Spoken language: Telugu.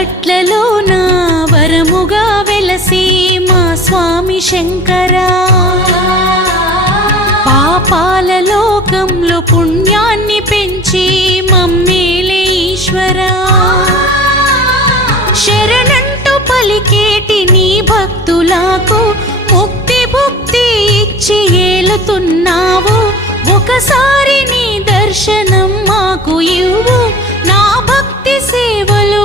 గట్లలో నా వరముగా వెలసి మా స్వామి శంకరా, పాపాల లోకంలో పుణ్యాన్ని పెంచి మమ్మేలే ఈశ్వరా, శరణంటూ పలికేటి నీ భక్తులకు ముక్తి భుక్తి ఇచ్చి ఏలుతున్నావు. ఒకసారి నీ దర్శనం మాకు ఇవ్వు, నా భక్తి సేవలు